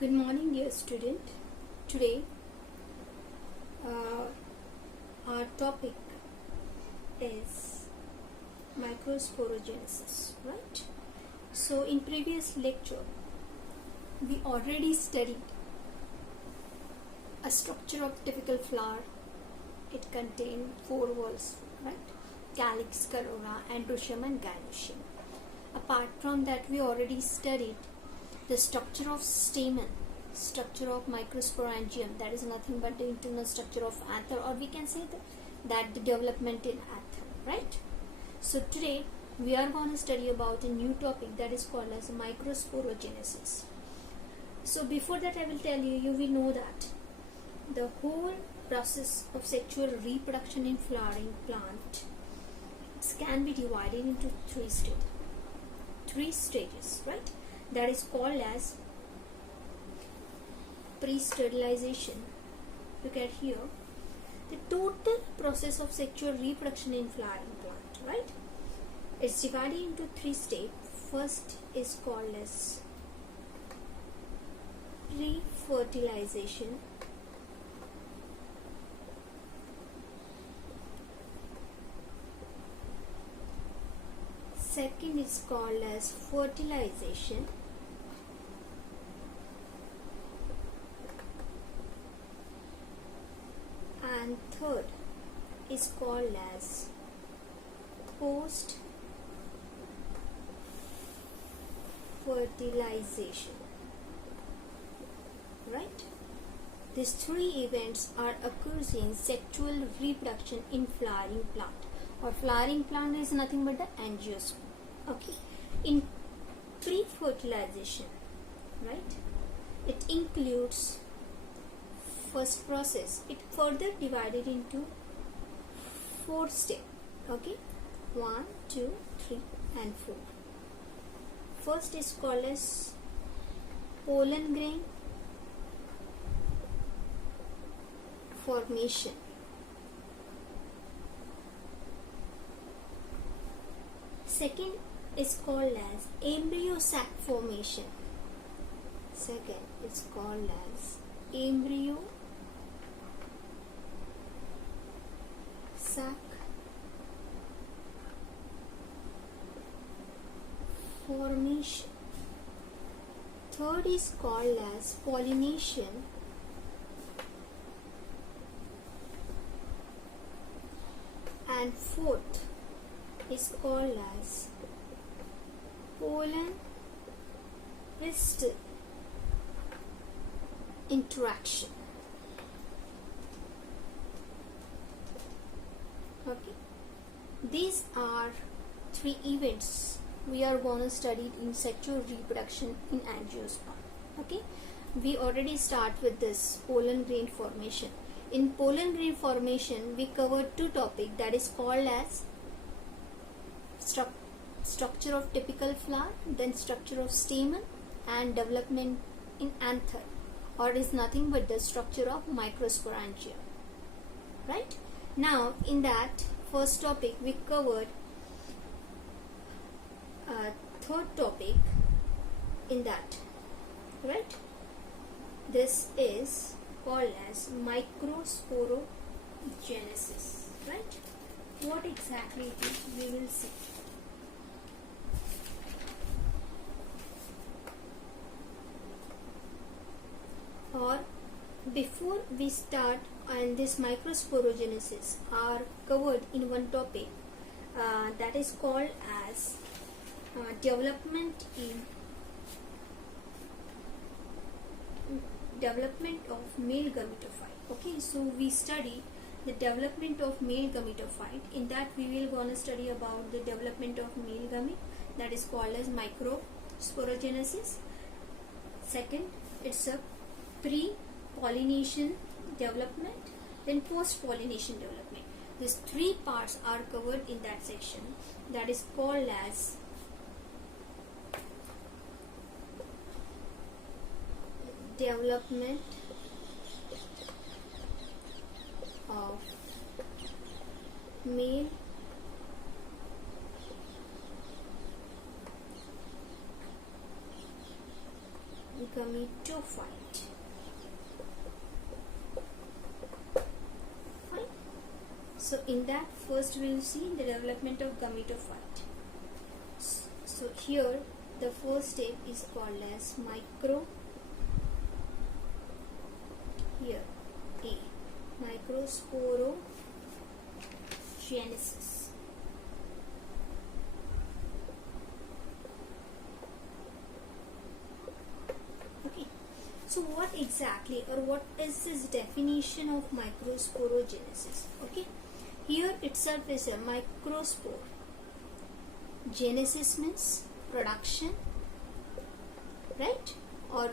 Good morning, dear student. Today, our topic is microsporogenesis, right? So, in previous lecture, we already studied a structure of typical flower. It contained 4 walls, right? Calyx, corolla, androecium, and gynoecium. Apart from that, we already studied the structure of stamen, structure of microsporangium, that is nothing but the internal structure of anther, or we can say that the development in anther, right? So today we are going to study about a new topic that is called as microsporogenesis. So before that, I will tell you, you will know that the whole process of sexual reproduction in flowering plant can be divided into 3 stages, right? That is called as pre-sterilization. Look at here, the total process of sexual reproduction in flowering plant, right? It's divided into 3 steps. First is called as pre-fertilization. Second is called as fertilization. And third is called as post fertilization, right? These 3 events are occurs in sexual reproduction in flowering plant, or flowering plant is nothing but the angiosperm. Okay, in pre-fertilization, right, it includes first process. It further divided into 4 steps. Okay, 1, 2, 3 and 4. First is called as pollen grain formation. Second is called as embryo sac formation. Second is called as embryo sac formation. Third is called as pollination. And fourth is called as pollen pistil interaction. Okay, these are 3 events we are going to study in sexual reproduction in angiosperm. Okay, we already start with this pollen grain formation. In pollen grain formation, we covered 2 topics, that is called as structure of typical flower, then structure of stamen, and development in anther, or is nothing but the structure of microsporangia, right? Now in that first topic we covered third topic in that, right? This is called as microsporogenesis, right? What exactly it is, we will see. Or before we start, and this microsporogenesis are covered in one topic that is called as development of male gametophyte. Okay, so we study the development of male gametophyte. In that we will gonna study about the development of male gamete, that is called as microsporogenesis. Second, it's a pre-pollination development, then post-pollination development. These 3 parts are covered in that section, that is called as development of male gametophyte. Fine. So in that, first we will see the development of gametophyte. So here the first step is called as microsporogenesis. Okay, so what exactly, or what is this definition of microsporogenesis? Okay, here itself is a microspore. Genesis means production, right? Or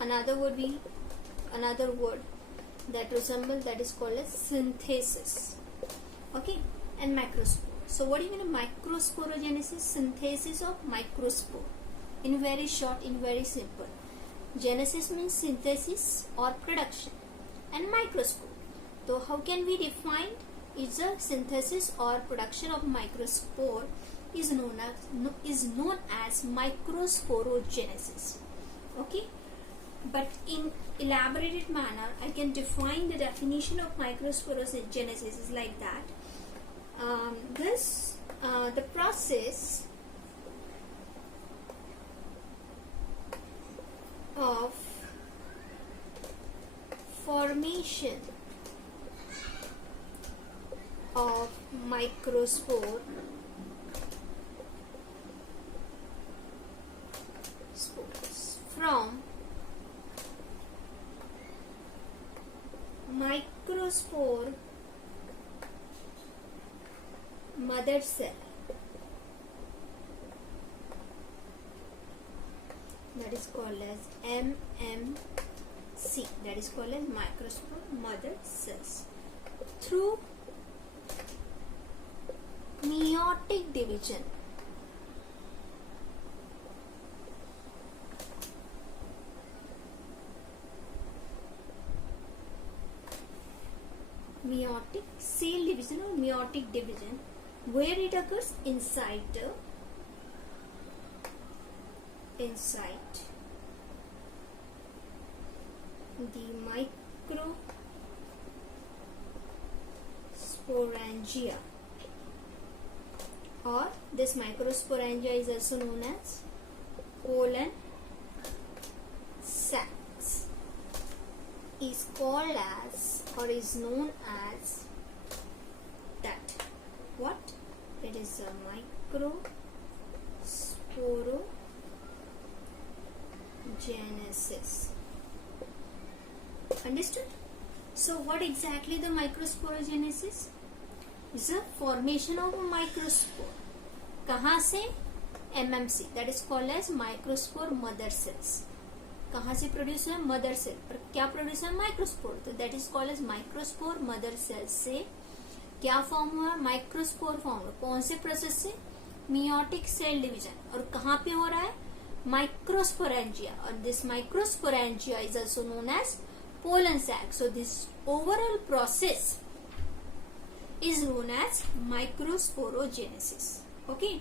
another word that resembles, that is called as synthesis. Okay, and microspore. So what do you mean microsporogenesis? Synthesis of microspore. In very short, in very simple, genesis means synthesis or production, and microspore. So how can we define? It's a synthesis or production of microspore is known as microsporogenesis. Okay, but in elaborated manner, I can define the definition of microsporogenesis is like that. The process of formation of microspores from microspore mother cell, that is called as MMC, that is called as microspore mother cells, through meiotic division. Meiotic cell division or meiotic division, where it occurs inside the microsporangia, or this microsporangia is also known as pollen sacs, is called as, or is known as that. What? It is a microsporogenesis. Understood? So what exactly the microsporogenesis? Is a formation of a microspore. कहाँ से? MMC, that is called as microspore mother cells. कहाँ से produce हुआ? Mother cell. पर क्या produce हुआ? Microspore. तो that is called as microspore mother cell से क्या फॉर्म हुआ? माइक्रोस्पोर फॉर्म हुआ. कौन से प्रोसेस से? Meiotic cell division. और कहाँ पे हो रहा है? माइक्रोस्पोरेंजिया. और this microsporangia is also known as pollen sac. So this overall process is known as microsporogenesis. Okay,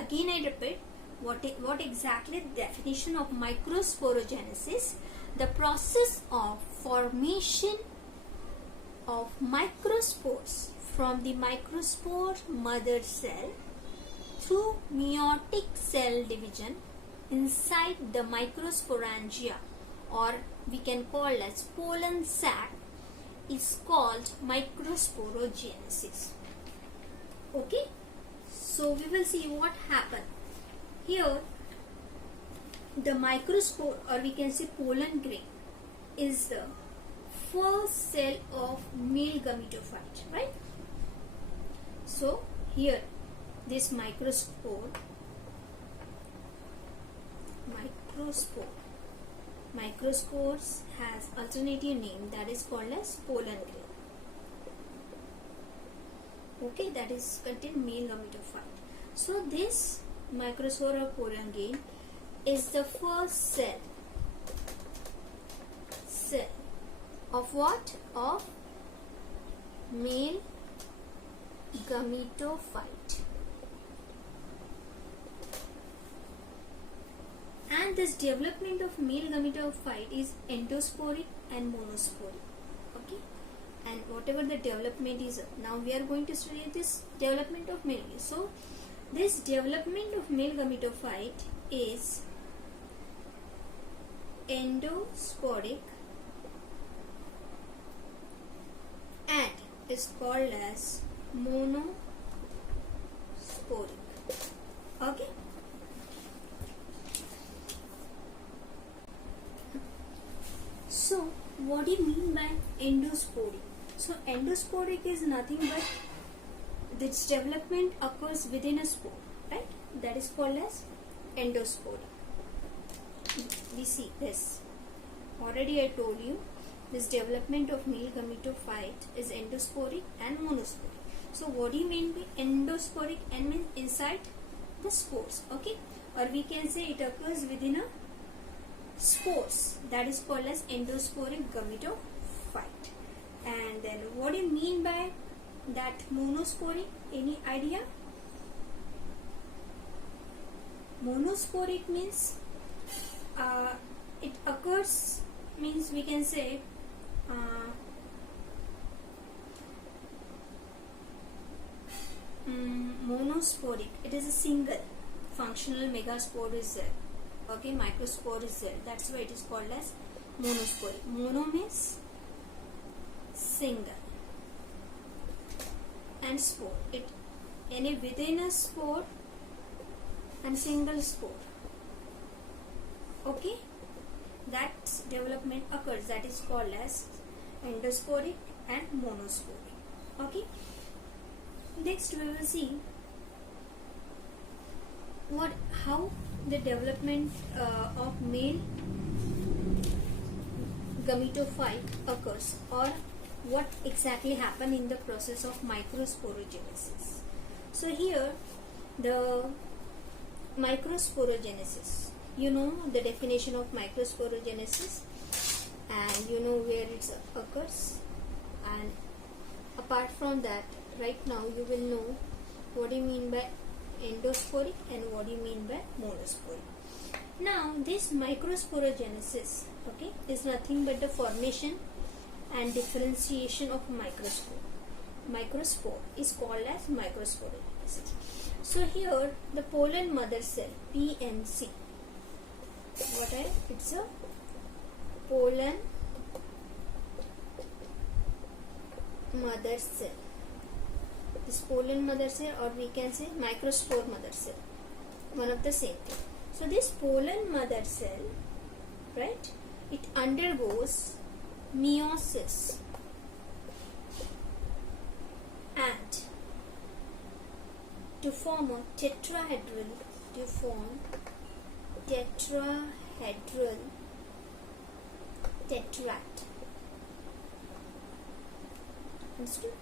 again I repeat, what exactly the definition of microsporogenesis? The process of formation of microspores from the microspore mother cell through meiotic cell division inside the microsporangia, or we can call as pollen sac, is called microsporogenesis. Okay, so we will see what happened here. The microspore, or we can say pollen grain, is the first cell of male gametophyte, right? So here this microspores has alternative name, that is called as pollen grain. Okay, that is contain male gametophyte. So this microspore or pollen grain is the first cell of what? Of male gametophyte. And And this development of male gametophyte is endosporic and monosporic. Okay, and whatever the development is, now we are going to study this development of male. So this development of male gametophyte is endosporic and is called as monosporic. Okay. So what do you mean by endosporic? So endosporic is nothing but this development occurs within a spore, right? That is called as endosporic. We see this. Already I told you this development of male gametophyte is endosporic and monosporic. So what do you mean by endosporic? And means inside the spores, okay? Or we can say it occurs within a spores, that is called as endosporic gametophyte. And then what do you mean by that monosporic? Any idea? Monosporic means it occurs, means we can say monosporic, it is a single functional megaspore is there, okay, microspore is there, that's why it is called as monosporic. Mono means single and spore, it any within a spore and single spore, okay, that development occurs, that is called as endosporic and monosporic. Okay, next we will see how the development of male gametophyte occurs, or what exactly happen in the process of microsporogenesis. So here the microsporogenesis, you know the definition of microsporogenesis and you know where it occurs, and apart from that right now you will know what do you mean by endosporic and what do you mean by monosporic. Now this microsporogenesis, okay, is nothing but the formation and differentiation of microspore. Microspore is called as microsporogenesis. So here the pollen mother cell, PMC, it's a pollen mother cell. This pollen mother cell, or we can say microspore mother cell, one of the same thing. So this pollen mother cell, right, it undergoes meiosis and to form a tetrahedral tetrad. Understood?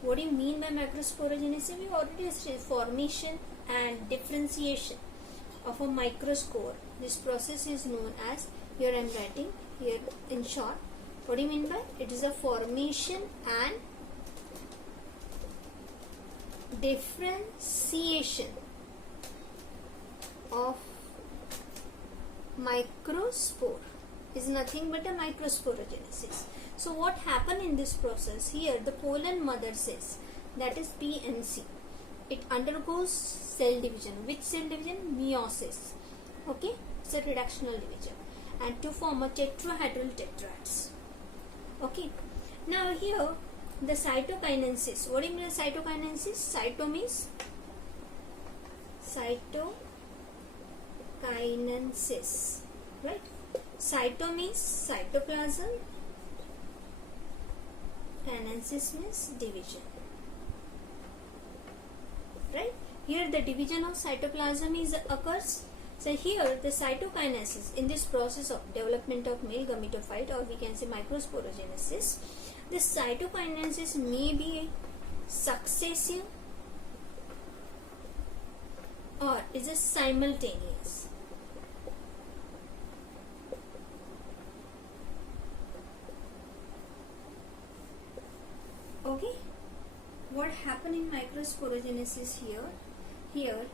What do you mean by microsporogenesis? We already said formation and differentiation of a microspore. This process is known as, here I am writing here in short. What do you mean by? It is a formation and differentiation of microspore, is nothing but a microsporogenesis. So what happened in this process? Here the pollen mother cells, that is PMC, it undergoes cell division. Which cell division? Meiosis. Okay, it's a reductional division, and to form a tetrahedral tetrads. Okay, now here the cytokinesis. What do you mean by cytokinesis? Cyto means cytokinesis, right? Cyto means cytoplasm, kinesis means division, right? Here the division of cytoplasm is occurs. So here the cytokinesis in this process of development of male gametophyte, or we can say microsporogenesis, this cytokinesis may be successive or is it simultaneous. Okay, what happened in microsporogenesis here? Here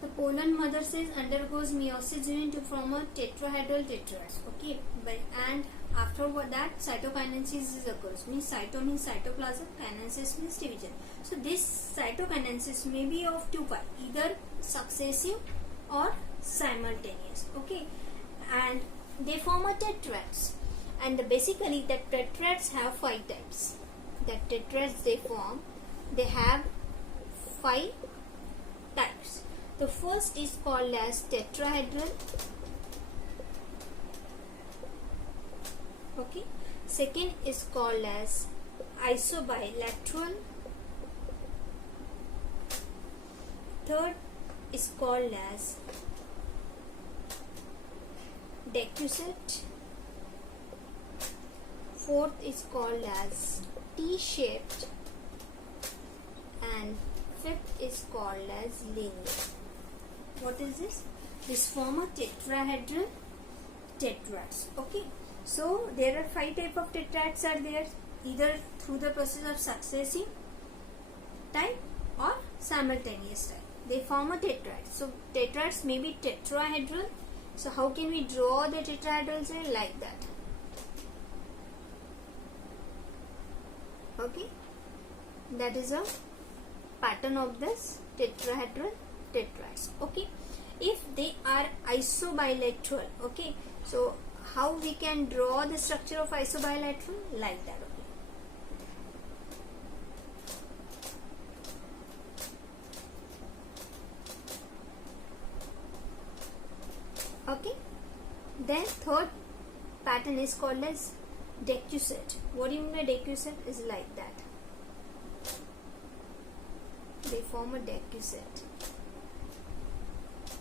the pollen mother cells undergoes meiosis unit to form a tetrahedral tetrads. Okay, and after that cytokinesis occurs. Means cyto means cytoplasm, kinesis means division. So this cytokinesis may be of two kinds, either successive or simultaneous. Okay, and they form a tetrads. And basically the tetrads have 5 types. The tetrads they form, they have 5 types. The first is called as tetrahedral. Okay. Second is called as isobilateral. Third is called as decussate. Fourth is called as T-shaped, and fifth is called as linear. What is this? This form a tetrahedral tetrads. Okay, so there are 5 types of tetrads are there, either through the process of successive type or simultaneous type. They form a tetrad. So tetrads may be tetrahedral. So how can we draw the tetrahedral cell? Like that. Okay, that is a pattern of this tetrahedral tetrads. Okay, if they are isobilateral, okay, so how we can draw the structure of isobilateral? Like that. Okay, then third pattern is called as decussate. What do you mean by decussate? Is like that. They form a decussate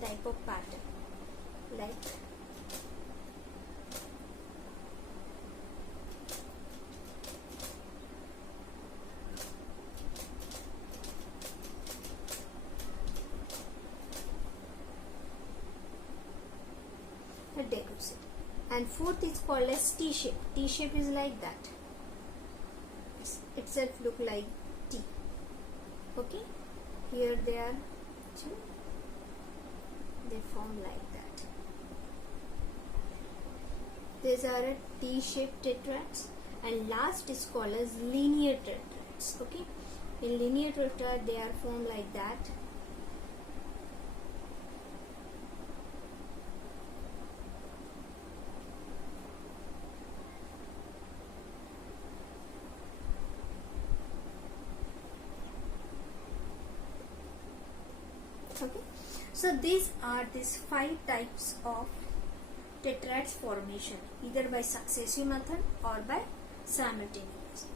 type of pattern, like a decussate. And fourth is called as T-shape. T-shape is like that. Itself look like T. Okay, here they are two. They form like that. These are a T-shaped tetrads. And last is called as linear tetrads. Okay, in linear tetrad they are formed like that. Okay, so these are these 5 types of tetrads formation, either by successive method or by simultaneous.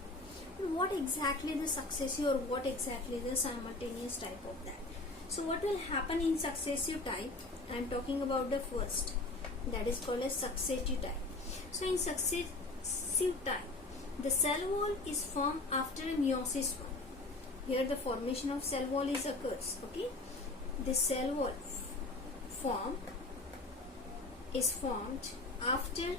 What exactly the successive or what exactly the simultaneous type of that? So what will happen in successive type? I am talking about the first, that is called as successive type. So in successive type, the cell wall is formed after a meiosis 1. Here the formation of cell wall is occurs. Okay, the cell wall is formed after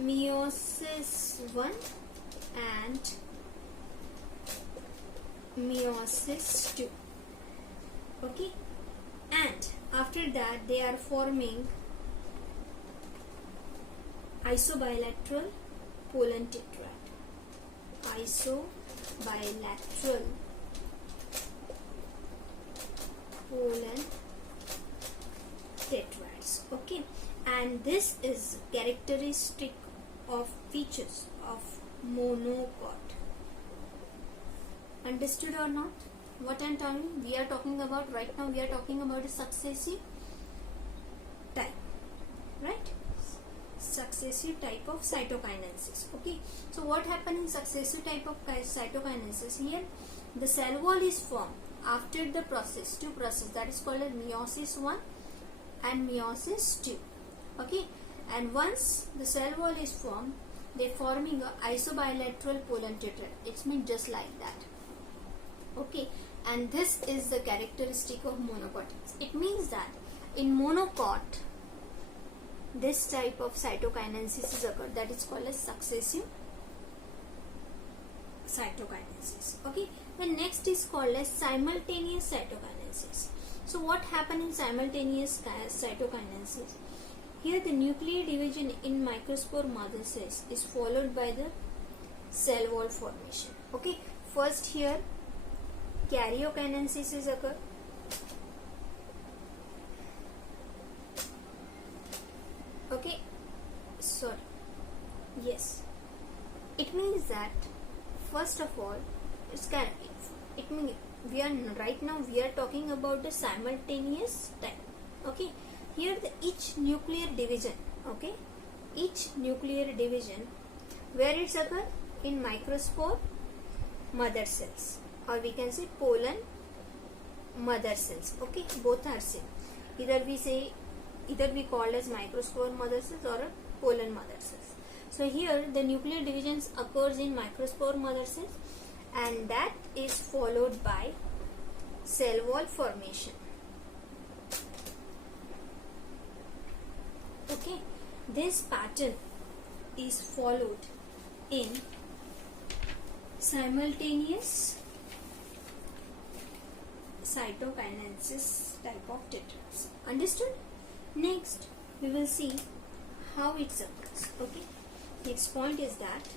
meiosis 1 and meiosis 2. Okay, and after that they are forming isobilateral pollen tetrad. Isobilateral pollen tetrads. Okay, and this is characteristic of features of monocot. Understood or not? What I'm talking? We are talking about right now. We are talking about a successive type, right? Successive type of cytokinesis. Okay, so what happened in successive type of cytokinesis? Here, the cell wall is formed after the process, 2 process, that is called as meiosis 1 and meiosis 2. Okay, and once the cell wall is formed, they forming a isobilateral pollen tetrad. It means just like that. Okay, and this is the characteristic of monocots. It means that in monocot, this type of cytokinesis is occurred, that is called as successive cytokinesis. Okay, The next is called as simultaneous cytokinesis. So what happens in simultaneous cytokinesis? Here the nuclear division in microspore mother cells is followed by the cell wall formation. Okay, first here karyokinesis is occur. Okay, sorry, yes, it means that first of all it means we are right now we are talking about the simultaneous type. Okay, here each nuclear division, okay, each nuclear division where it's occur in microspore mother cells, or we can say pollen mother cells. Okay, both are same. Either we call as microspore mother cells or pollen mother cells. So here the nuclear divisions occurs in microspore mother cells, and that is followed by cell wall formation. Okay, this pattern is followed in simultaneous cytokinesis type of tetrads. Understood? Next, we will see how it occurs. Okay, next point is that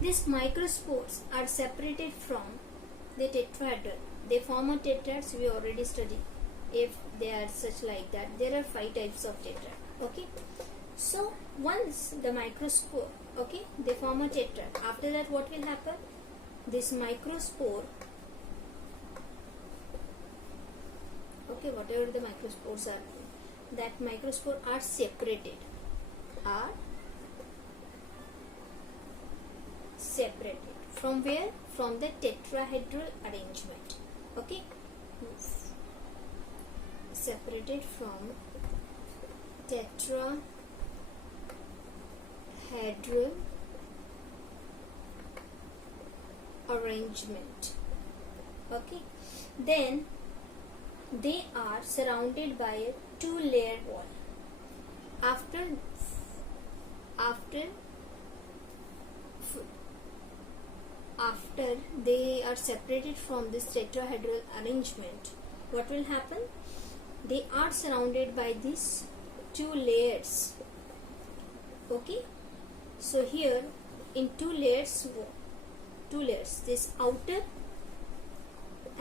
these microspores are separated from the tetrahedral. They form a tetrads. We already studied. If they are such like that, there are 5 types of tetrad. Okay, so once the microspore, okay, they form a tetrad. After that, what will happen? This microspore, okay, whatever the microspores are, that microspore are separated. From where? From the tetrahedral arrangement. Okay, separated from tetrahedral arrangement. Okay, then they are surrounded by a 2-layer wall. After they are separated from this tetrahedral arrangement, what will happen? They are surrounded by these 2 layers. Okay, so here in 2 layers, this outer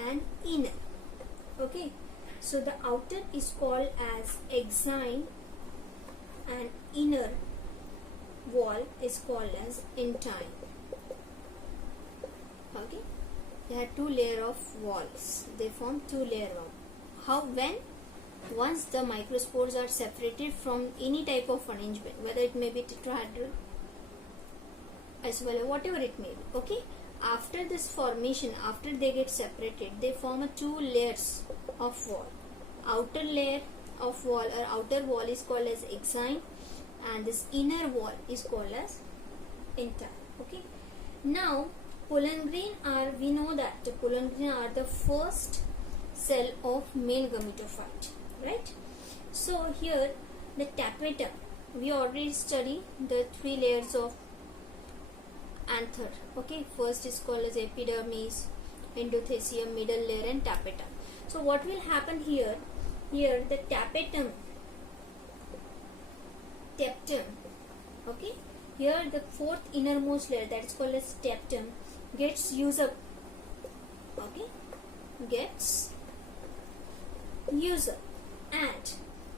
and inner. Okay, so the outer is called as exine and inner wall is called as intine. Okay, they are 2 layers of walls. They form 2 layers of. How? Once the microspores are separated from any type of arrangement, whether it may be tetrahedral as well as whatever it may be. Okay, after this formation, after they get separated, they form a 2 layers of wall. Outer layer of wall or outer wall is called as exine, and this inner wall is called as intine. Okay, now pollen grain we know that the pollen grain are the first cell of male gametophyte, right? So here the tapetum, we already studied the 3 layers of anther. Okay, first is called as epidermis, endothecium, middle layer, and tapetum. So what will happen here? Here the tapetum, okay, here the 4th innermost layer, that is called as tapetum, gets used up. Okay, gets used up, and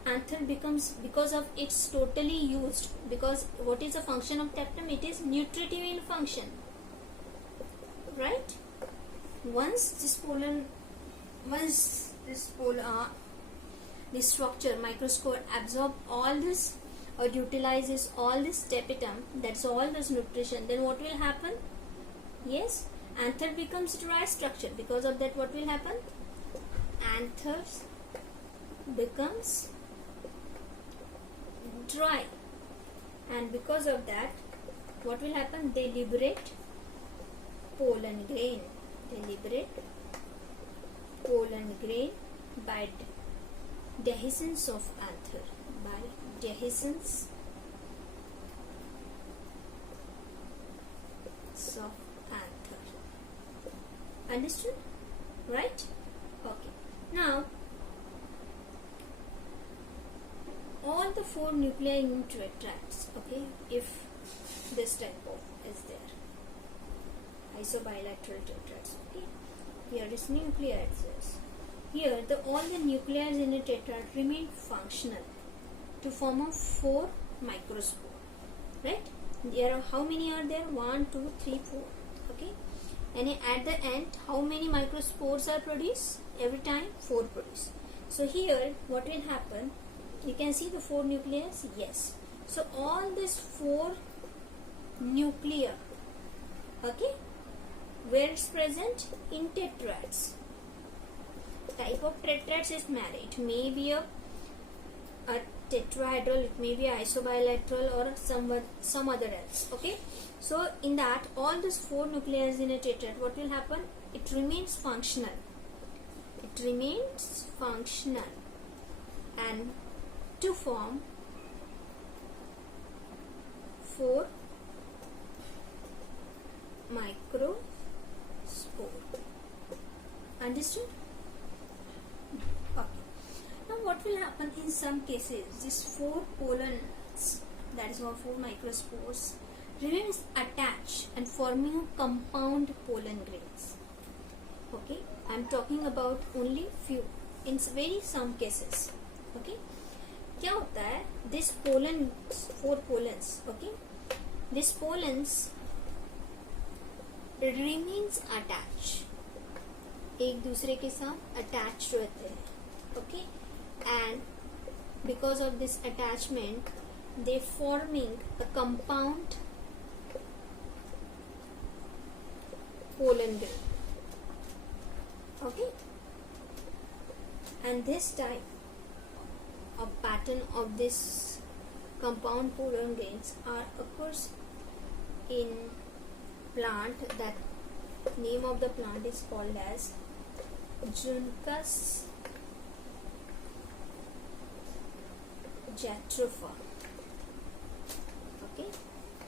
anther becomes, because of it's totally used, because what is the function of tapetum? It is nutritive in function, right? Once this structure microspore absorb all this or utilizes all this tapetum, that's all this nutrition, then what will happen? Yes, anther becomes dry structure. Because of that, what will happen? Anther becomes dry, and because of that, what will happen? They liberate pollen grain. deliberate pollen grain by dehiscence of anther. By dehiscence of anther. Understood? Right? Okay. Now, all the 4 nuclei in tetrads, okay, if this type of is there, isobilateral tetrads, okay, here is nuclei exists. Here, all the nuclei in a tetrad remain functional to form a 4 microspore, right? There are, how many are there? 1, 2, 3, 4, okay, and at the end, how many microspores are produced? Every time 4 produced. So here, what will happen? You can see the 4 nucleus. Yes. So all these 4 nuclei, okay, where it's present? In tetrads. Type of tetrads is married. It may be a tetrahedral, it may be isobilateral, or some other else. Okay. So in that, all these 4 nuclei in a tetrad, what will happen? It remains functional. It remains functional, and to form 4 microspore. Understood? Okay. Now what will happen in some cases? These 4 pollens, that is 4 microspores, remains attached and forming a compound pollen grains. Okay, I am talking about only few. In very some cases. Okay, क्या होता है? This pollen, 4 pollens, okay, this pollens remains attached, एक दूसरे के साथ attached रहते हैं, okay, and because of this attachment, they forming a compound pollen grain, okay, and this type of pattern of this compound pollen grains occurs in plant. That name of the plant is called as Juncus jatropha. Okay,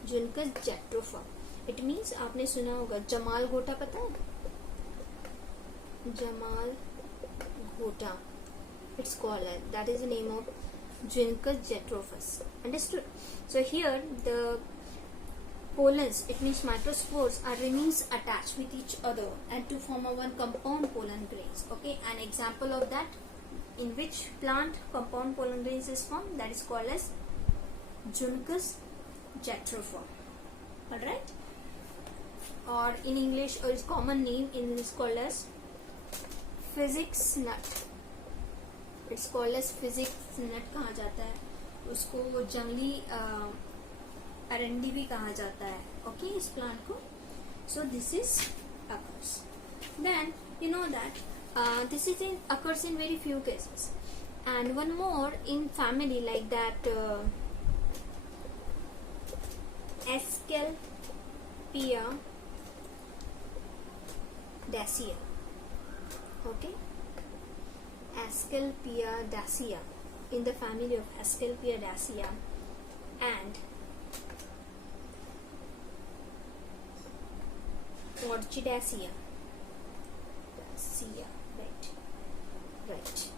Juncus jatropha. It means आपने सुना होगा जमाल घोटा, पता है? जमाल घोटा. It's called as, that is the name of Juncus jatropha. Understood? So here the pollens, it means microspores, are remains attached with each other and to form a one compound pollen grains. Okay, an example of that, in which plant compound pollen grains is formed, that is called as Juncus jatropha. Alright, or in English, or its common name is called as physics nut. It's called as physics nut कहा जाता है उसको, जंगली अरंडी भी कहा जाता है. Okay, इस plant को. So this is occurs. Then you know that this is occurs in very few cases, and one more in family like that, Asclepiadaceae. Okay, Asclepiadaceae, in the family of Asclepiadaceae, and Orchidaceae. Right.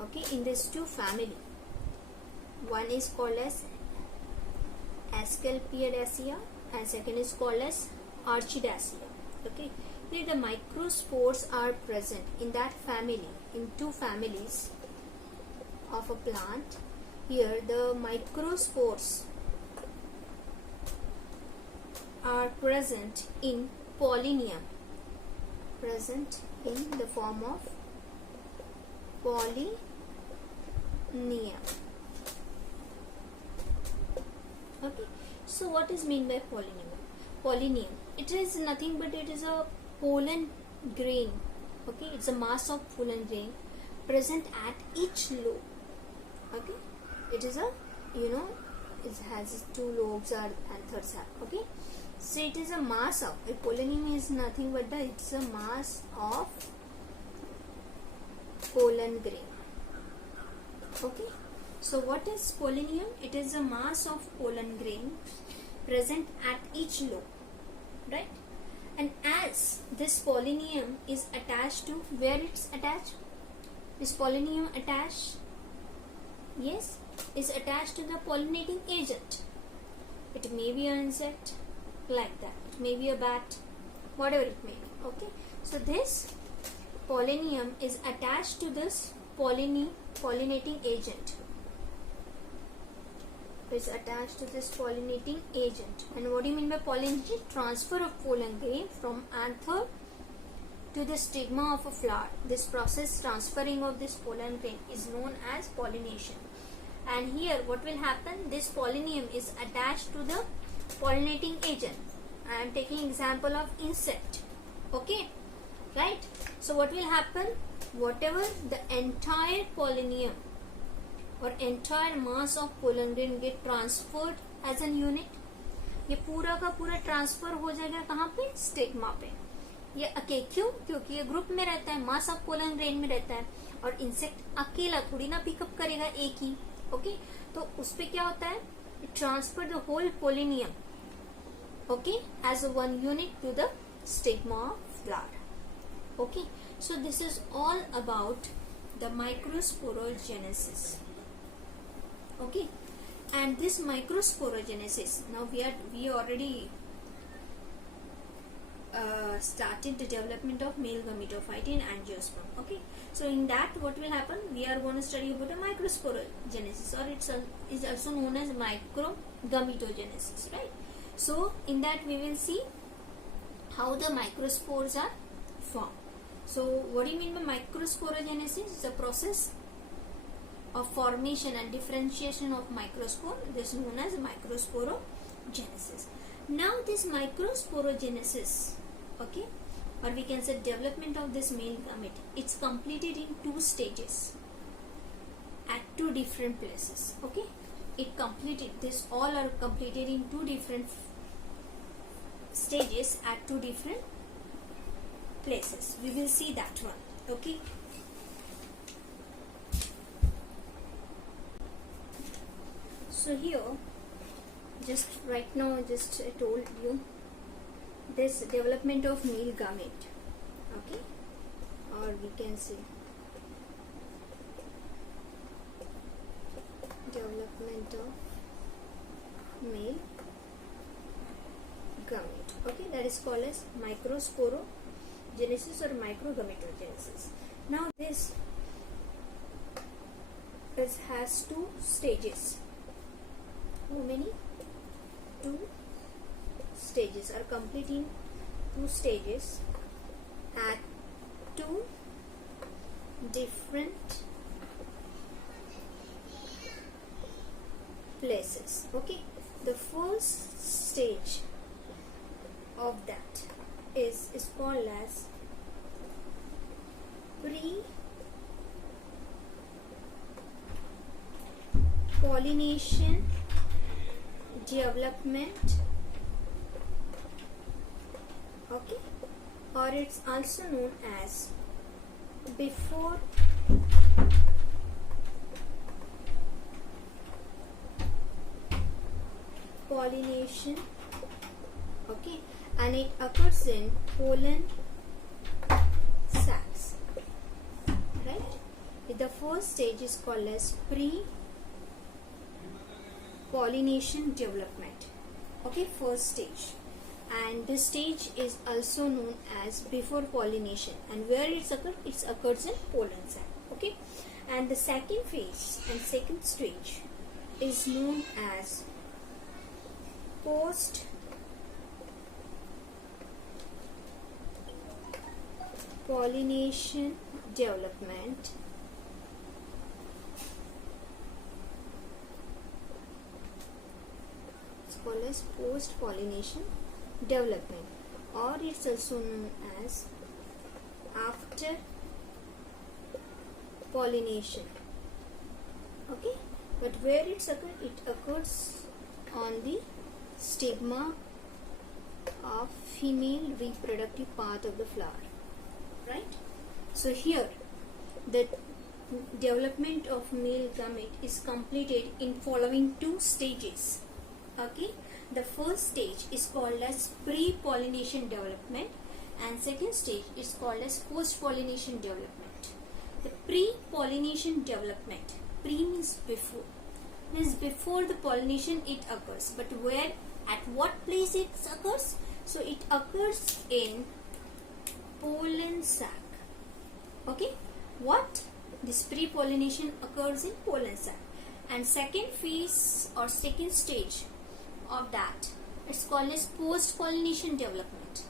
Okay, in these two family, one is called as Asclepiadaceae and second is called as Orchidaceae. Okay, here the microspores are present in that family, in two families of a plant. Here the microspores are present in pollinia, present in the form of pollinia. Okay, so what is mean by pollinia? Pollinia, it is nothing but it is a pollen grain. Okay, it's a mass of pollen grain present at each lobe. Okay, it is a, it has 2 lobes or anthers have. Okay, So it is a mass of, a polonium is nothing but it's a mass of pollen grain. Okay, so what is polonium? It is a mass of pollen grain present at each lobe, right? And as this polonium is attached to, where it's attached? Is polonium attached? Yes, is attached to the pollinating agent. It may be an insect like that. It may be a bat, whatever it may be. Okay, so this polonium is attached to this pollinating agent. Is attached to this pollinating agent. And what do you mean by pollination? Transfer of pollen grain from anther to the stigma of a flower. This process, transferring of this pollen grain, is known as pollination. And here what will happen? This polonium is attached to the pollinating agent. I am taking example of insect. Okay, right? So what will happen? Whatever the entire polonium और entire mass of pollen grain get transferred as an unit, ये पूरा का पूरा transfer हो जाएगा कहाँ पे? Stigma पे. ये क्यों? क्योंकि ये ग्रुप में रहता है, मास ऑफ पोलन ग्रेन में रहता है, और इंसेक्ट अकेला थोड़ी ना पिकअप करेगा एक ही. ओके, तो उस पे क्या होता है? Transfer the whole pollinium, okay, as one unit to the stigma of flower. Okay, so this is all about the microsporogenesis. Okay, and this microsporogenesis, now we already started the development of male gametophyte in angiosperm. Okay, so in that what will happen? We are going to study about the microsporogenesis, or it is also known as microgametogenesis, right? So in that we will see how the microspores are formed. So what do you mean by microsporogenesis? It's a process of formation and differentiation of microspore. This is known as microsporogenesis. Now this microsporogenesis, okay, or we can say development of this male gamete, it's completed in 2 stages at 2 different places. Okay, it completed, this all are completed in 2 different stages at 2 different places. We will see that one. Okay, so here just right now just I told you this development of male gamete, okay, or we can say development of male gamete, okay, that is called as microsporogenesis or microgametogenesis. Now this has 2 stages. How many? 2 stages are complete in 2 stages at 2 different places. Okay, the first stage of that is called as pre-pollination development, okay, or it's also known as before pollination, okay, and it occurs in pollen sacs, right? The first stage is called as pre-pollination development, okay, first stage, and this stage is also known as before pollination, and where it occurs in pollen sac, okay. And the second phase and second stage is known as post pollination development, it's called as post pollination development, or it's also known as after pollination, okay. But where it occurs on the stigma of female reproductive part of the flower, right? So here the development of male gamete is completed in following two stages. Okay, the first stage is called as pre-pollination development, and second stage is called as post-pollination development. The pre-pollination development, pre means before the pollination it occurs, but where, at what place it occurs? So it occurs in pollen sac. Okay, what? This pre-pollination occurs in pollen sac, and second phase or second stage of that, it's called as post-pollination development.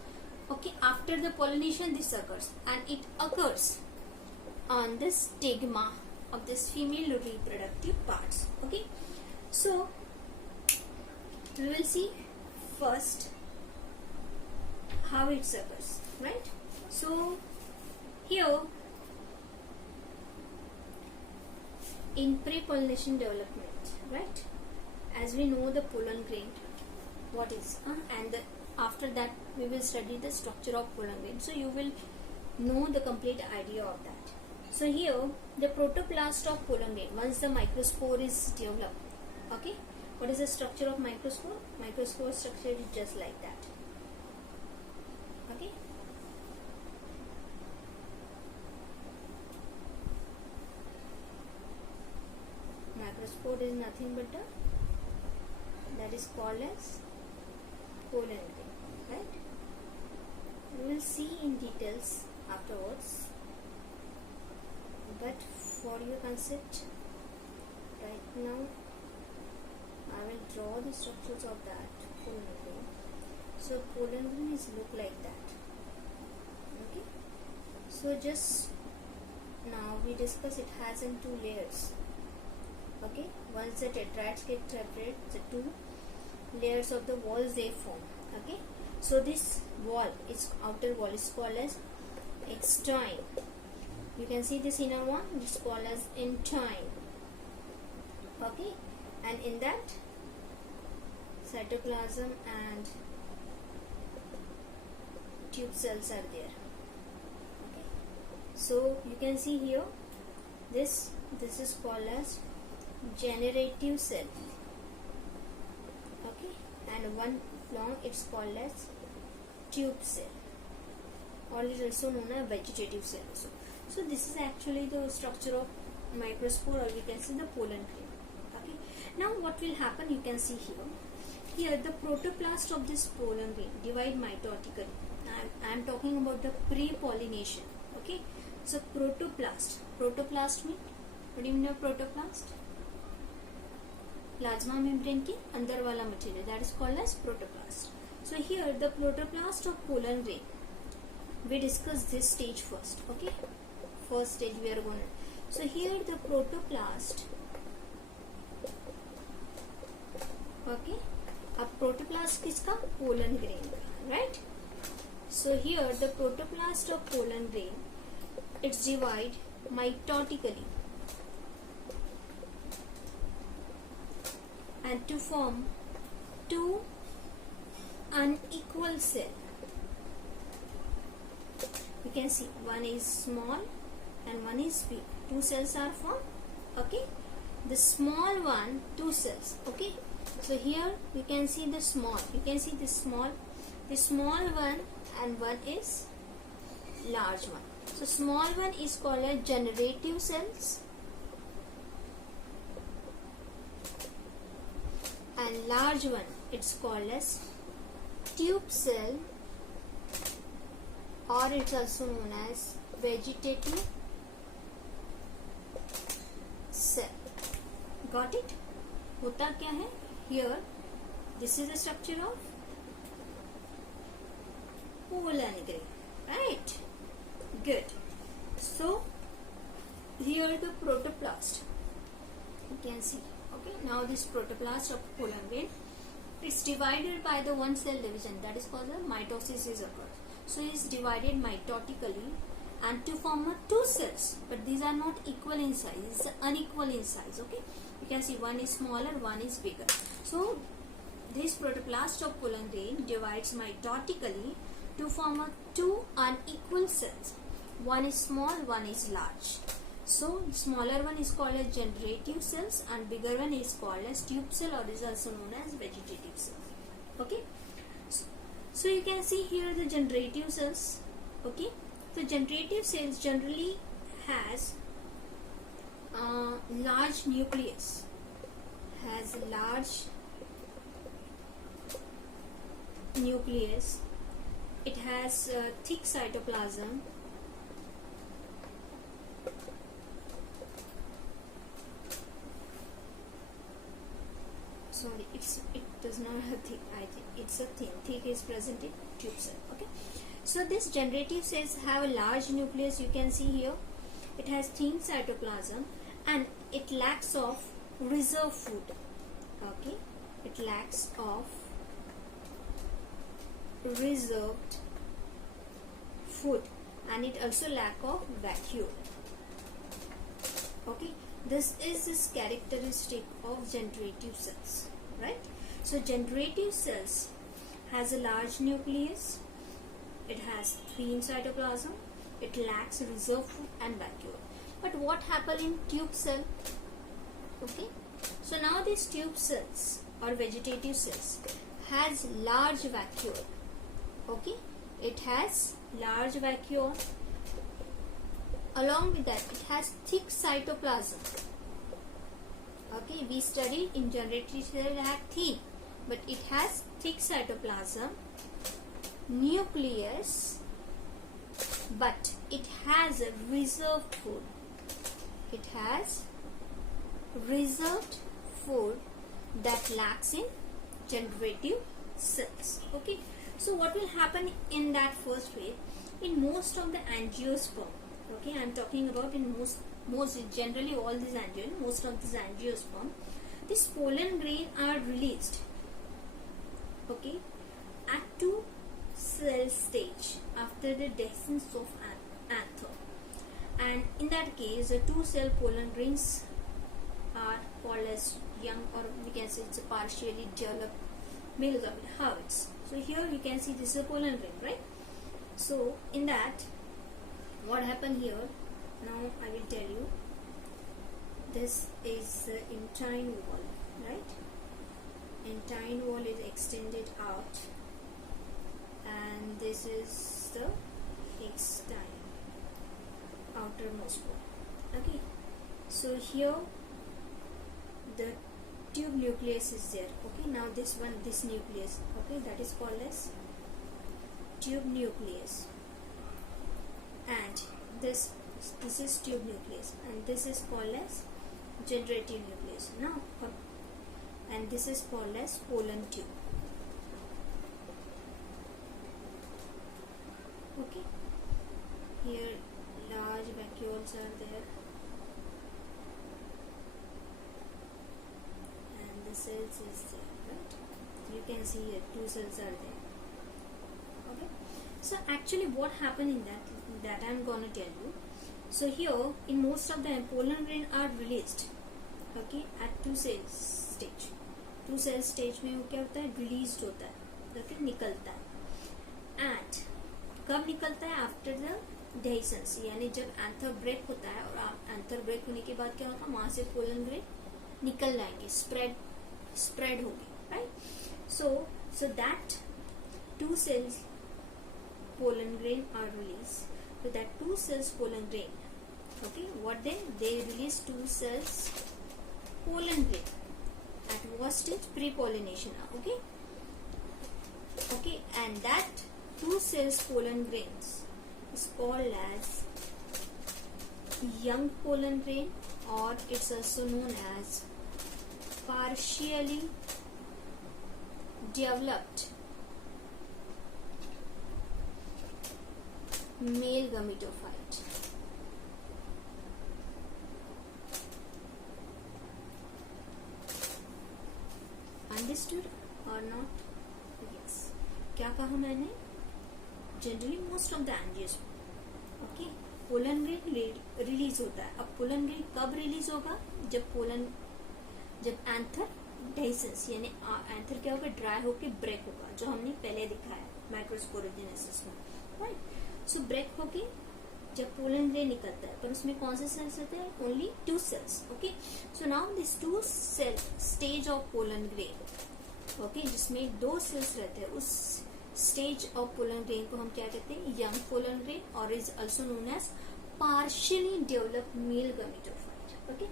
Okay, after the pollination this occurs, and it occurs on the stigma of this female reproductive parts. Okay, so we will see first how it occurs, right? So here in pre-pollination development, right, as we know the pollen grain, what is, and after that we will study the structure of pollen grain, so you will know the complete idea of that. So here the protoplast of pollen grain, once the microspore is developed, okay, what is the structure of microspore? Microspore structure is just like that. Okay, microspore is nothing but that is called as pollen grain, right? We will see in details afterwards, but for your concept right now I will draw the structures of that pollen grain. So pollen grain is look like that. Okay, so just now we discuss it has in two layers. Okay, once the tetrads get separated, the two layers of the walls they form. Okay, so this wall, its outer wall is called as extine. You can see this inner one, it's called as intine. Okay, and in that cytoplasm and tube cells are there. Okay, so you can see here this is called as generative cell. Okay, and one long it's called as tube cell, or it is also known as vegetative cell also. So this is actually the structure of microspore, or we can see the pollen grain. Okay, now what will happen, you can see here the protoplast of this pollen grain divide mitotically. I am talking about the pre-pollination. Okay, so protoplast means, what do you mean by protoplast? Plasma membrane के अंदर वाला material, that is called as protoplast. So here the protoplast of pollen grain, we discuss this stage first. Okay, first stage we are going to. So here the protoplast, okay, अब protoplast किसका? pollen grain का, right? So here the protoplast of pollen grain, it's divide mitotically and to form two unequal cells. You can see one is small and one is big. Two cells are formed. Okay, the small one, two cells. Okay, so here you can see the small. You can see the small one, and one is large one. So small one is called as generative cells, and large one it's called as tube cell, or it's also known as vegetative cell. Got it? होता क्या है? Here this is the structure of pollen grain, right? Good. So here the protoplast, you can see. Okay, now this protoplast of pollen grain, it's divided by the one cell division, that is called the mitosis is occurs. So it is divided mitotically and to form two cells, but these are not equal in size, it's unequal in size. Okay, you can see one is smaller, one is bigger. So this protoplast of pollen grain divides mitotically to form two unequal cells. One is small, one is large. So smaller one is called as generative cells and bigger one is called as tube cell, or is also known as vegetative cell. Okay. So you can see here the generative cells. Okay. So generative cells generally has large nucleus. Has large nucleus. It has thick cytoplasm. Sorry, it does not have thick. I think it's a thin. Thick is present in tube cell. Okay. So this generative cells have a large nucleus. You can see here. It has thin cytoplasm and it lacks of reserve food. Okay. It lacks of reserved food and it also lack of vacuole. Okay. This is this characteristic of generative cells, right? So generative cells has a large nucleus, it has thin cytoplasm, it lacks reserve food and vacuole. But what happens in tube cell? Okay, so now these tube cells or vegetative cells has large vacuole. Okay, it has large vacuole. Along with that, it has thick cytoplasm. Okay, we studied in generative cell it had thin, but it has thick cytoplasm, nucleus, but it has a reserved food. It has reserved food that lacks in generative cells. Okay, so what will happen in that first way? In most of the angiosperm, okay, I am talking about in most generally all these angiosperm, most of these angiosperm, this pollen grain are released, okay, at two cell stage after the dehiscence of anther, and in that case the two cell pollen grains are called as young, or we can say it's a partially developed male gamete. How it's, so here you can see this is a pollen grain, right? So in that, what happened here, now I will tell you. This is the intine wall, right? Intine wall is extended out and this is the extine, outermost wall. Okay, so here the tube nucleus is there. Okay, now this nucleus, okay, that is called as tube nucleus, and this is tube nucleus, and this is called as generative nucleus. Now, and this is called as pollen tube. Okay, here large vacuoles are there, and the cells is there, right? You can see here two cells are there. Okay, so actually what happened in that I'm gonna tell you. So here in most of the pollen grain are released, okay, at two cell stage. Two cell stage में वो क्या होता है, release होता है, okay, निकलता है. And कब निकलता है? आफ्टर द डेहिसेंस, यानी जब एंथर ब्रेक होता है, और एंथर ब्रेक होने के बाद क्या होगा, वहां से पोलन ग्रेन निकल जाएंगे, स्प्रेड होगी, right? So that two cells pollen grain are released. So that two cells pollen grain, okay, what they release two cells pollen grain at what stage? Pre-pollination. Okay, and that two cells pollen grains is called as young pollen grain, or it's also known as partially developed male gametophyte. Understood or not? Yes. क्या कहा मैंने? Generally most of the angiosperm, okay, pollen grain release होता है. अब pollen grain कब release होगा? जब anther dehiscence यानी एंथर क्या होगा, ड्राई होके ब्रेक होगा, जो हमने पहले दिखाया माइक्रोस्पोरोजेनेसिस में, राइट। सो ब्रेक होके जब पोलन ग्रेन निकलता है, पर उसमें कौन से सेल्स रहते हैं, only 2 cells, okay. So now this 2 cell stage of pollen grain, okay, जिसमें 2 cells रहते हैं, उस स्टेज ऑफ पोलन ग्रेन को हम क्या कहते हैं, यंग पोलन ग्रेन, और is also known as partially developed male gametophyte, okay,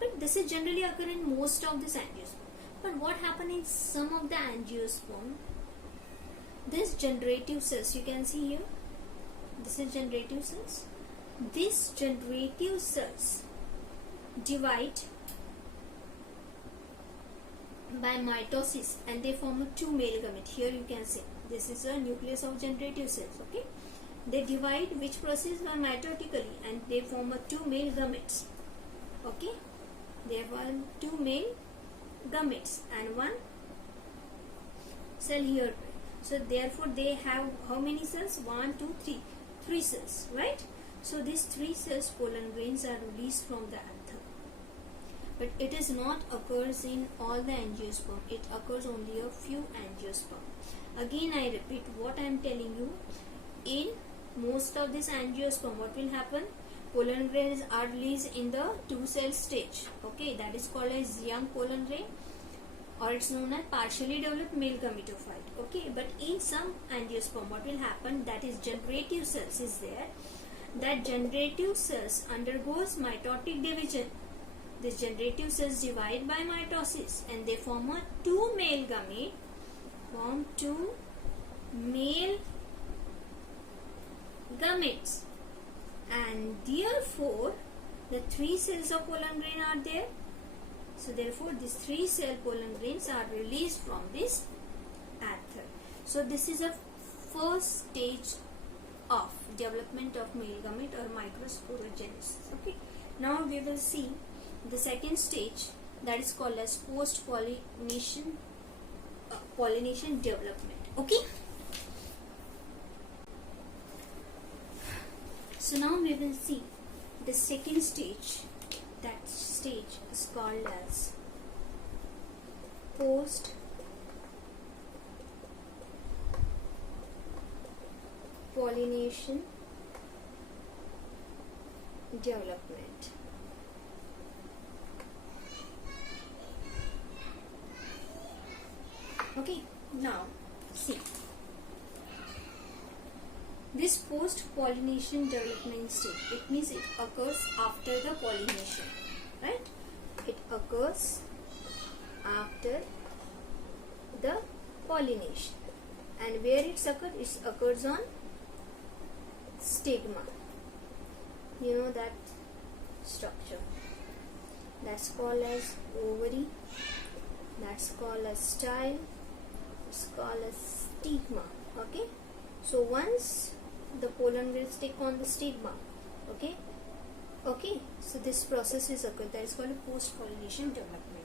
but this is generally occur in most of this angiosperm. But what happen in some of the angiosperm, this generative cells, you can see here, this is generative cells. These generative cells divide by mitosis and they form a 2 male gamete. Here you can see this is a nucleus of generative cells, okay. They divide, which process by mitotically, and they form a 2 male gametes, okay. They form 2 male gametes and 1 cell here. So therefore they have how many cells, 1 2 3 cells, right. So these 3 cells pollen grains are released from the anther, but it is not occurs in all the angiosperm. It occurs only a few angiosperm. Again I repeat what I am telling you, in most of this angiosperm what will happen, pollen grains are released in the 2 cell stage, okay, that is called as young pollen grain, or it's known as partially developed male gametophyte, okay. But in some angiosperm what will happen, that is generative cells is there, that generative cells undergoes mitotic division. These generative cells divide by mitosis and they form a 2 male gamete, form 2 male gametes, and therefore the 3 cells of pollen grain are there. So therefore these 3 cell pollen grains are released from this anther. So this is a first stage of development of male gamete or microsporogenesis, okay. Now we will see the second stage, that is called as post pollination pollination development, okay. So now we will see the second stage. That stage is called as post pollination development. Okay, now see. This post-pollination development stage, it means it occurs after the pollination, right? It occurs after the pollination, and where it occurs on stigma. You know that structure. That's called as ovary. That's called as style. It's called as stigma. Okay. So once the pollen will stick on the stigma, okay. So this process is occurred, that is called a post-pollination development.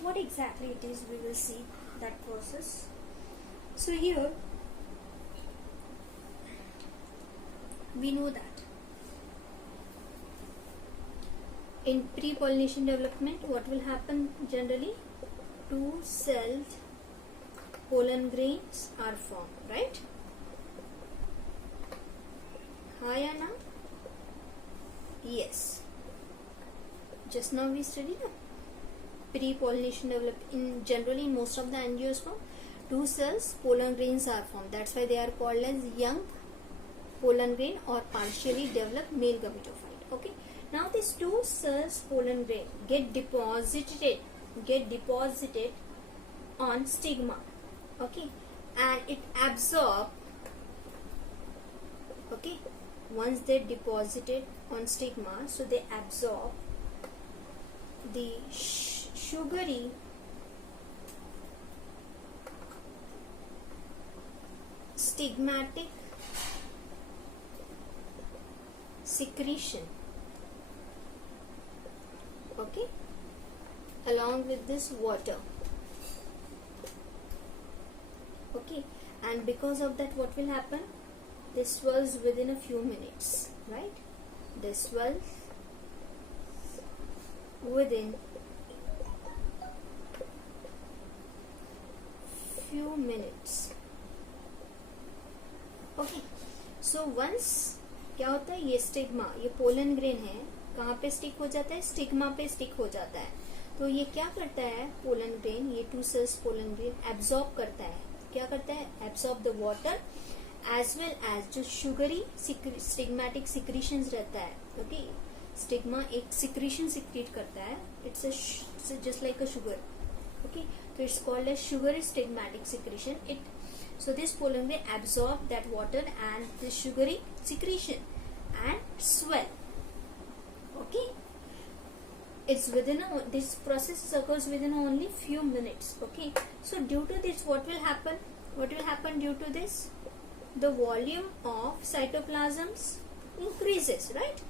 What exactly it is, we will see that process. So here we know that in pre-pollination development what will happen generally, 2 celled pollen grains are formed, right. Hi Anna. Yes. Just now we studied pre-pollination development. In generally in most of the angiosperm, 2 cells pollen grains are formed. That's why they are called as young pollen grain or partially developed male gametophyte. Okay. Now these 2 cells pollen grain get deposited on stigma. Okay, and it absorb. Okay. Once they deposited on stigma, so they absorb the sugary stigmatic secretion, okay, along with this water, okay, and because of that what will happen, this swells within a few minutes, right? This swells within है, ये stigma, ये pollen grain है, कहाँ पे stick हो जाता है, stigma पे स्टिक हो जाता है। तो ये क्या करता है, पोलन ग्रेन, ये 2 सेल्स पोलन ग्रेन एब्सॉर्ब करता है, क्या करता है, absorb the water as well as जो शुगरी स्टिग्मेटिक सिक्रीशंस रहता है। ओके, स्टिग्मा एक सिक्रीशन सिक्रीट करता है, it's just like a sugar. Okay, तो it's called as sugary stigmatic secretion. It so this pollen grain absorb that water and the sugary secretion and swell. Okay, it's within this process occurs within only few minutes. Okay, so due to this what will happen due to this, the volume of cytoplasms increases, right?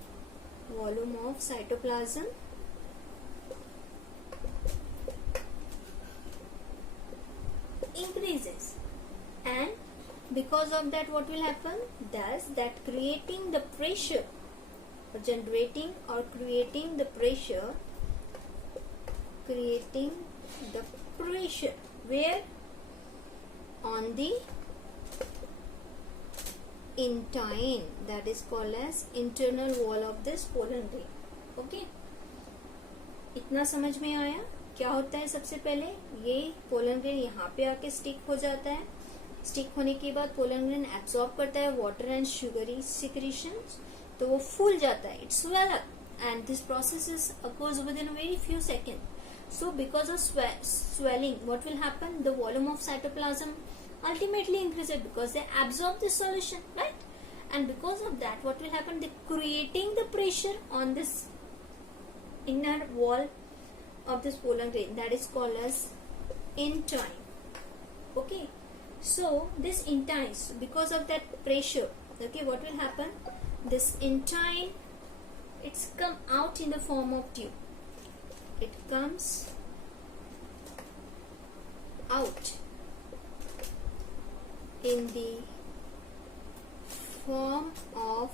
Volume of cytoplasm increases, and because of that what will happen, does that creating the pressure or generating or creating the pressure where on the intine, that is called as internal wall of this pollen grain. Okay, इतना समझ में आया? क्या होता है, सबसे पहले ये पोलन ग्रेन यहाँ पे आके स्टिक हो जाता है, स्टिक होने के बाद पोलन ग्रेन एब्सॉर्ब करता है वाटर एंड शुगरी सिक्रीशंस, तो वो फूल जाता है, it's swell up, and this process is occurs with in very few second. So because of swelling what will happen, the volume of cytoplasm ultimately increases because they absorb the solution, right? And because of that what will happen, they creating the pressure on this inner wall of this pollen grain, that is called as intine. Okay, so this intine, because of that pressure, okay, what will happen, this intine, it's come out in the form of tube. It comes out in the form of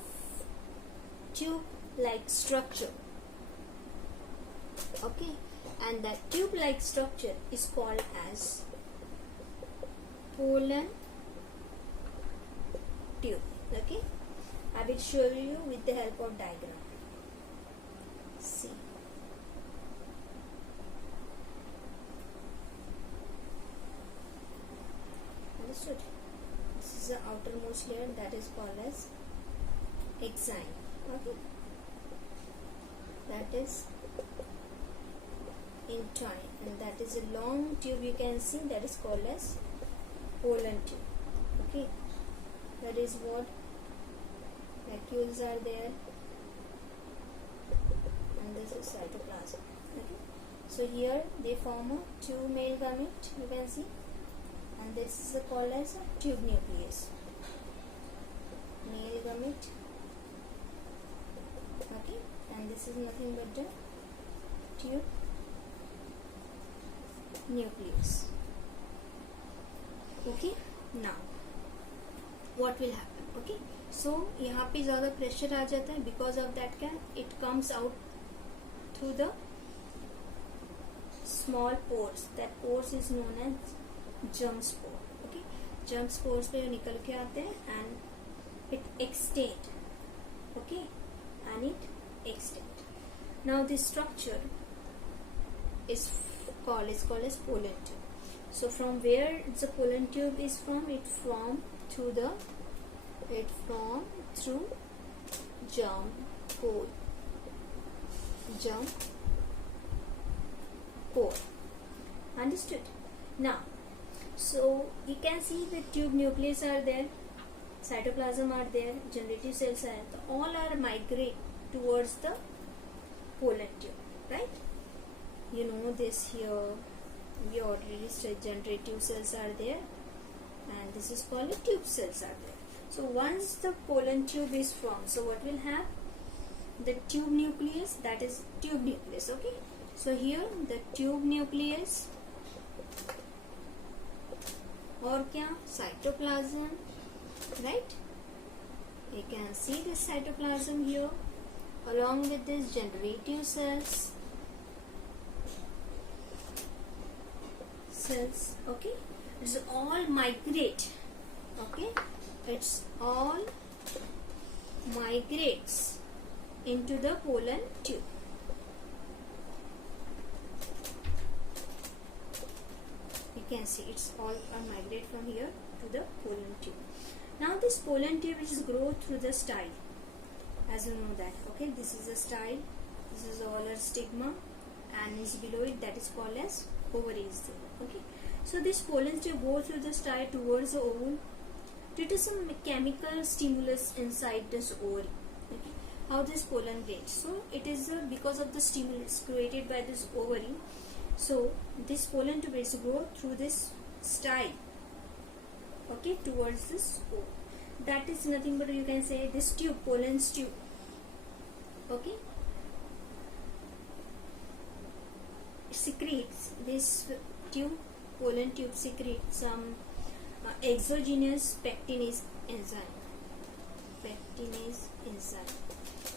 tube like structure. Okay, and that tube like structure is called as pollen tube. Okay, I will show you with the help of diagram. See, understood? This is the outermost layer, that is called as exine. Okay, that is intine, and that is a long tube you can see, that is called as pollen tube. Okay, that is what vacuoles are there, and this is cytoplasm. Okay, so here they form a two male gamete, you can see, and this is called as a tube nucleus, male gamete. Okay, and this is nothing but the tube nucleus. Okay, now what will happen? Okay, so यहाँ पे ज़्यादा pressure आ जाता है, because of that क्या, it comes out through the small pores, that pores is known as germ spore. Okay, germ spores पे निकल के आते हैं and it extend. Okay, and it extend. Now this structure is called as pollen tube. So from where the pollen tube is from, it form through germ pore. Understood? Now, so you can see the tube nucleus are there, cytoplasm are there, generative cells are there, all are migrate towards the pollen tube, right? You know this here, we already said generative cells are there, and this is called tube cells are there. So once the pollen tube is formed, so what will have, the tube nucleus, that is tube nucleus. Okay, so here the tube nucleus, और क्या, cytoplasm, right? You can see this cytoplasm here, along with this generative cells. Okay, it's all migrate. Okay, it's all migrates into the pollen tube. You can see it's all migrate from here to the pollen tube. Now this pollen tube is grow through the style, as you know that. Okay, this is a style, this is all a stigma, and is below it, that is called as ovary is there. Okay, so this pollen tube go through the style towards the ovule due to some chemical stimulus inside this ovary. Okay, how this pollen gets? So it is because of the stimulus created by this ovary. So this pollen tube is go through this style, okay, towards this ovule. That is nothing but, you can say, this tube, pollen's tube. Okay, secretes, this tube, pollen tube secretes some exogenous pectinase enzyme. Pectinase enzyme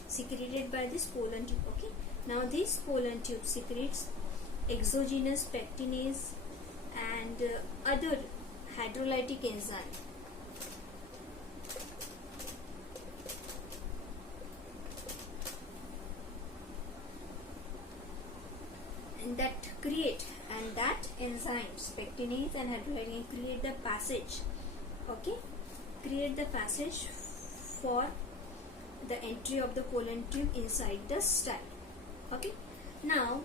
secreted by this pollen tube. Okay, now this pollen tube secretes exogenous pectinase and other hydrolytic enzyme. And that enzymes, pectinase and hydrolytic, create the passage. Okay, create the passage for the entry of the pollen tube inside the style. Okay, now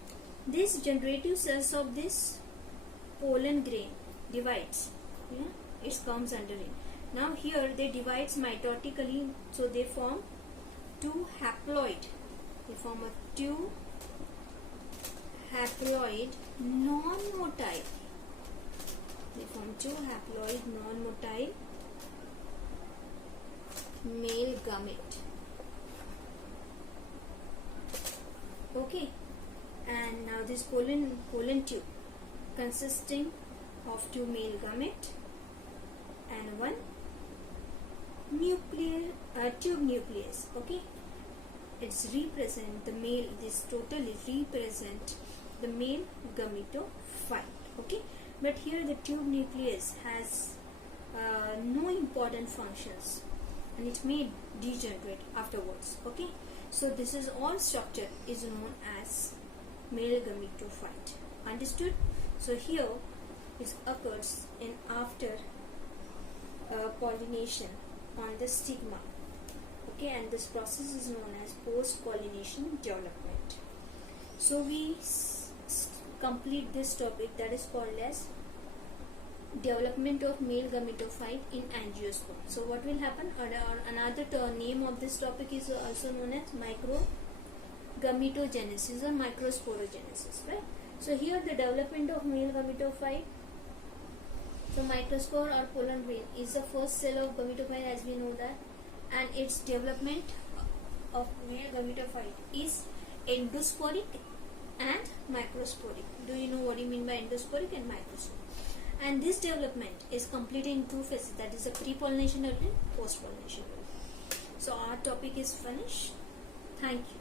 this generative cells of this pollen grain divides. Yeah, it comes under it. Now here they divides mitotically, so they form two haploid. They form a two haploid non-motile. They form two haploid non-motile male gamete. Okay, and now this pollen tube consisting of two male gamete and one tube nucleus. Okay, it's represent the male. This totally represent the male gametophyte. Okay, but here the tube nucleus has no important functions, and it may degenerate afterwards. Okay, so this is all structure is known as male gametophyte. Understood? So here it occurs in after pollination on the stigma. Okay, and this process is known as post-pollination development. So we complete this topic, that is called as development of male gametophyte in angiosperm. So what will happen? Another name of this topic is also known as microgametogenesis or microsporogenesis, right? So here the development of male gametophyte. So microspore or pollen grain is the first cell of gametophyte, as we know that, and its development of male gametophyte is endosporic and microsporic. Do you know what you mean by endosporic and microsporic? And this development is completed in two phases, that is a pre-pollination and post-pollination. So our topic is finished. Thank you.